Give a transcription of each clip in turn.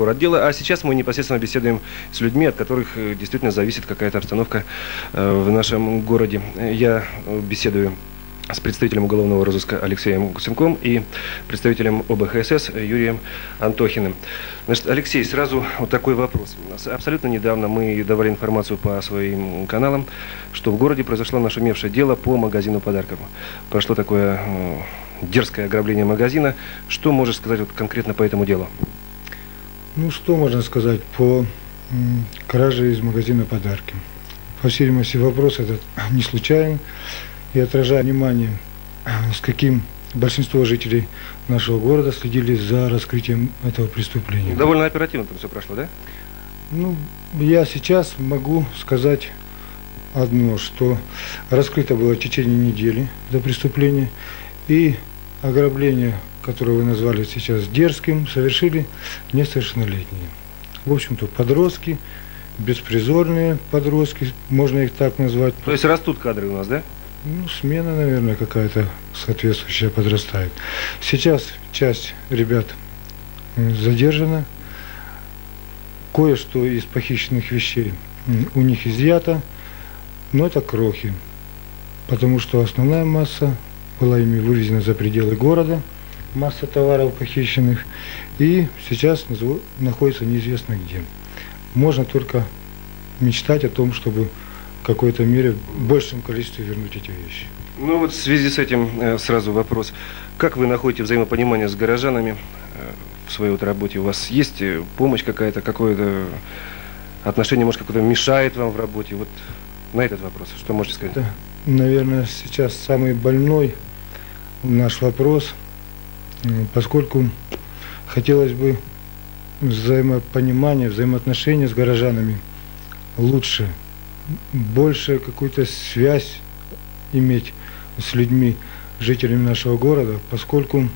городдела. А сейчас мы непосредственно беседуем с людьми, от которых действительно зависит какая-то обстановка в нашем городе. Я беседую с представителем уголовного розыска Алексеем Гусенком и представителем ОБХСС Юрием Антохиным. Значит, Алексей, сразу вот такой вопрос. Абсолютно недавно мы давали информацию по своим каналам, что в городе произошло нашумевшее дело по магазину подарков. Прошло такое дерзкое ограбление магазина. Что можешь сказать вот конкретно по этому делу? Ну, что можно сказать по краже из магазина подарки? По всей видимости, вопрос этот не случайен и отражает внимание, с каким большинство жителей нашего города следили за раскрытием этого преступления. Довольно оперативно там все прошло, да? Ну, я сейчас могу сказать одно, что раскрыто было в течение недели до преступления, и ограбление, которое вы назвали сейчас дерзким, совершили несовершеннолетние. В общем-то, подростки, беспризорные подростки, можно их так назвать. То есть растут кадры у нас, да? Ну, смена, наверное, какая-то соответствующая подрастает. Сейчас часть ребят задержана. Кое-что из похищенных вещей у них изъято, но это крохи, потому что основная масса была ими вывезена за пределы города, масса товаров похищенных, и сейчас находится неизвестно где. Можно только мечтать о том, чтобы в какой-то мере в большем количестве вернуть эти вещи. Ну вот в связи с этим сразу вопрос. Как вы находите взаимопонимание с горожанами в своей вот работе? У вас есть помощь какая-то, какое-то отношение, может, какое-то мешает вам в работе? Вот на этот вопрос что можете сказать? Это, наверное, сейчас самый больной наш вопрос, поскольку хотелось бы взаимопонимание, взаимоотношения с горожанами лучше, больше какую-то связь иметь с людьми, жителями нашего города, поскольку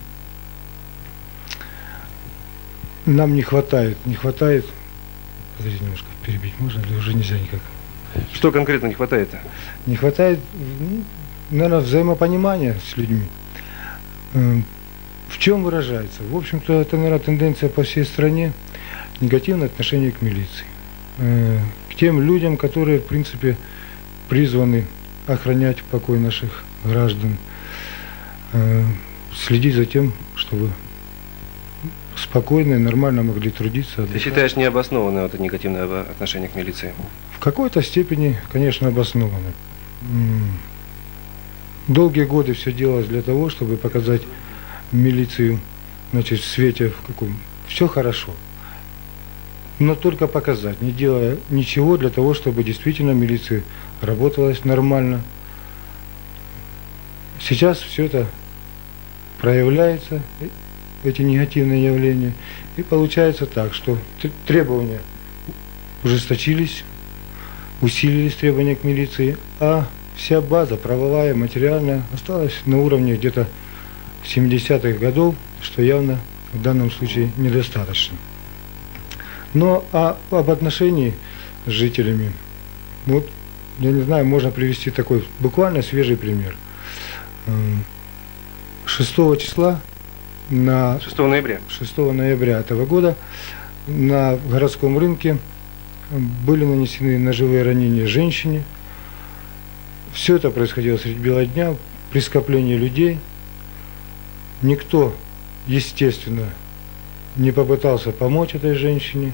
нам не хватает, подождите, немножко перебить можно или уже нельзя никак? Что конкретно не хватает-то? Не хватает, наверное, взаимопонимания с людьми. В чем выражается? В общем-то, это, наверное, тенденция по всей стране, негативное отношение к милиции. К тем людям, которые, в принципе, призваны охранять покой наших граждан, следить за тем, чтобы спокойно и нормально могли трудиться. Отдыхать. Ты считаешь необоснованное это негативное отношение к милиции? В какой-то степени, конечно, обоснованно. Долгие годы все делалось для того, чтобы показать милицию, значит, в свете в каком все хорошо. Но только показать, не делая ничего для того, чтобы действительно милиция работалась нормально. Сейчас все это проявляется, эти негативные явления, и получается так, что требования ужесточились, усилились требования к милиции, а вся база правовая, материальная осталась на уровне где-то 70-х годов, что явно в данном случае недостаточно. Но об отношении с жителями, вот, я не знаю, можно привести такой буквально свежий пример. 6 числа, 6 ноября. 6 ноября этого года на городском рынке были нанесены ножевые ранения женщине. Все это происходило средь бела дня, при скоплении людей. Никто, естественно, не попытался помочь этой женщине.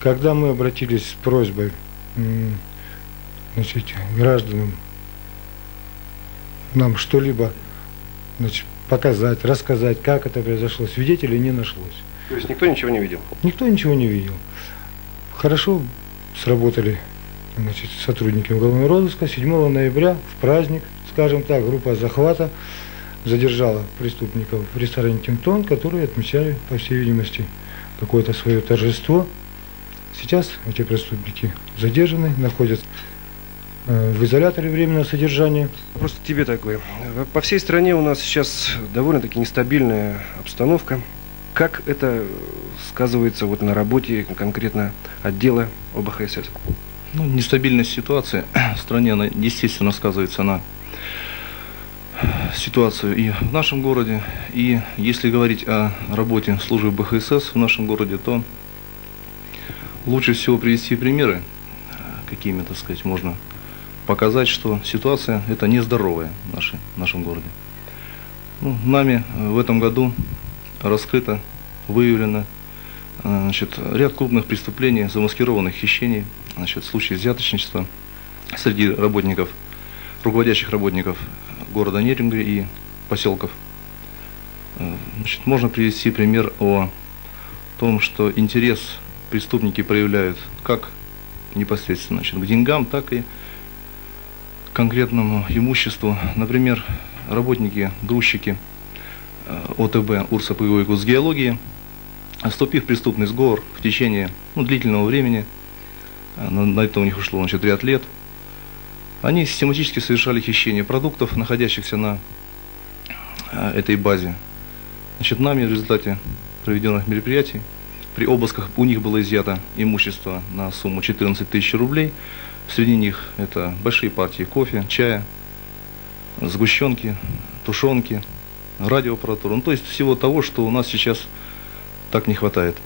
Когда мы обратились с просьбой, значит, гражданам нам что-либо, значит, показать, рассказать, как это произошло, свидетелей не нашлось. То есть никто ничего не видел? Никто ничего не видел. Хорошо сработали, значит, сотрудники уголовного розыска. 7 ноября в праздник, скажем так, группа захвата задержала преступников в ресторане «Тинтон», которые отмечали, по всей видимости, какое-то свое торжество. Сейчас эти преступники задержаны, находятся в изоляторе временного содержания. Просто тебе такой. По всей стране у нас сейчас довольно-таки нестабильная обстановка. Как это сказывается вот на работе конкретно отдела ОБХСС? Ну, нестабильность ситуации в стране, она, естественно, сказывается на ситуацию и в нашем городе. И если говорить о работе службы БХСС в нашем городе, то Лучше всего привести примеры, какими, так сказать, можно показать, что ситуация это нездоровая в нашем городе. Ну, нами в этом году раскрыто, выявлено ряд крупных преступлений, замаскированных хищений, случаи взяточничества среди работников, руководящих работников города Нерюнгри и поселков. Можно привести пример о том, что интерес преступники проявляют как непосредственно к деньгам, так и к конкретному имуществу. Например, работники, грузчики ОТБ Урса ПГО Госгеологии, вступив в преступный сговор в течение длительного времени, на это у них ушло ряд лет, они систематически совершали хищение продуктов, находящихся на этой базе. Нами в результате проведенных мероприятий при обысках у них было изъято имущество на сумму 14 тысяч рублей. Среди них это большие партии кофе, чая, сгущенки, тушенки, радиоаппаратуру. То есть всего того, что у нас сейчас так не хватает.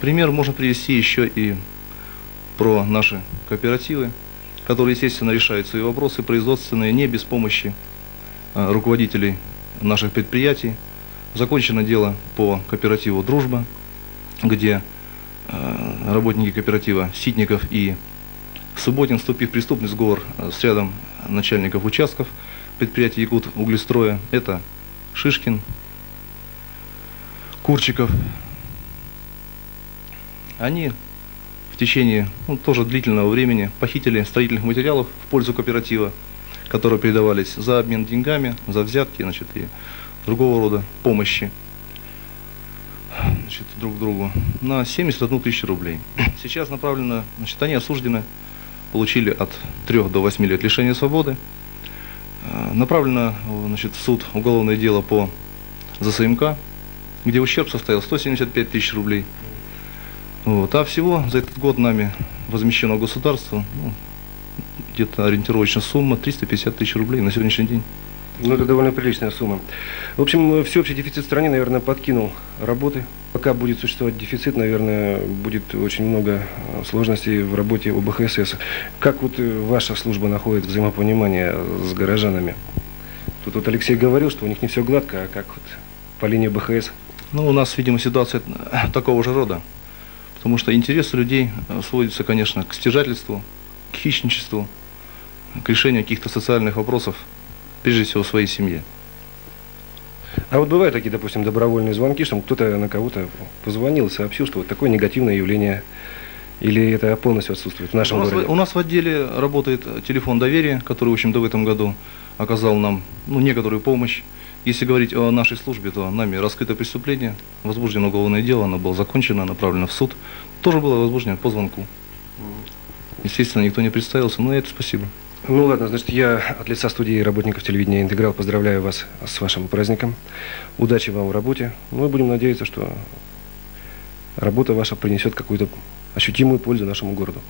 Пример можно привести еще и про наши кооперативы, которые, естественно, решают свои вопросы производственные не без помощи руководителей наших предприятий. Закончено дело по кооперативу «Дружба», где работники кооператива Ситников и Субботин, вступив в преступный сговор с рядом начальников участков предприятия Якутуглестроя, это Шишкин, Курчиков, они в течение тоже длительного времени похитили строительных материалов в пользу кооператива, которые передавались за обмен деньгами, за взятки, и другого рода помощи друг другу на 71 тысячу рублей. Сейчас направлено, они осуждены, получили от 3 до 8 лет лишения свободы. Направлено в суд уголовное дело по ЗСМК, где ущерб составил 175 тысяч рублей. А всего за этот год нами возмещено государству где-то ориентировочная сумма 350 тысяч рублей на сегодняшний день. Это довольно приличная сумма. В общем, всеобщий дефицит в стране, наверное, подкинул работы. Пока будет существовать дефицит, наверное, будет очень много сложностей в работе ОБХСС. Как ваша служба находит взаимопонимание с горожанами? Тут Алексей говорил, что у них не все гладко, а как по линии ОБХС? У нас, видимо, ситуация такого же рода. Потому что интересы людей сводятся, конечно, к стяжательству, к хищничеству, к решению каких-то социальных вопросов, прежде всего в своей семье. А бывают такие, допустим, добровольные звонки, что кто-то на кого-то позвонил и сообщил, что такое негативное явление, или это полностью отсутствует в нашем городе? У нас в отделе работает телефон доверия, который, в общем-то, в этом году оказал нам некоторую помощь. Если говорить о нашей службе, то нами раскрыто преступление, возбуждено уголовное дело, оно было закончено, направлено в суд. Тоже было возбуждено по звонку. Естественно, никто не представился, но это спасибо. Ладно, я от лица студии работников телевидения «Интеграл» поздравляю вас с вашим праздником. Удачи вам в работе. И будем надеяться, что работа ваша принесет какую-то ощутимую пользу нашему городу.